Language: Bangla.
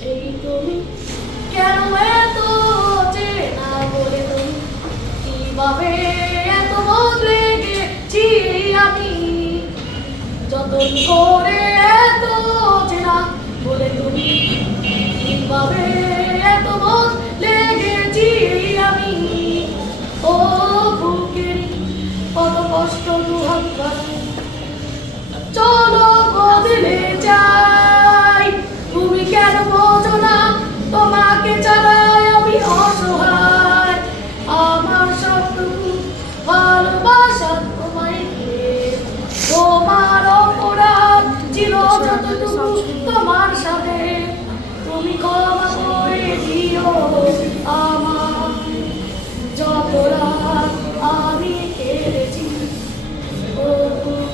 সেই তুমি কেন এত চেনা বলে তুমি কিভাবে এত বদলে গেছি আমি যতন করে এত চেনা বলে তুমি কিভাবে এত বদলে গেছি আমি ও বুকের কত কষ্ট দুহাত বাড়াই চলো বদলে যাই তুমি কেন বোঝো না তোমাকে ছাড়াই আমি অসহায় আমার সবটুকু ভালোবাসা তোমায় ঘিরে তোমার অপরাধ ছিল যতটুকু তোমার সাথে তুমি ক্ষমা করে দিও আমার যত রাত আমি কেড়েছি ও তুমি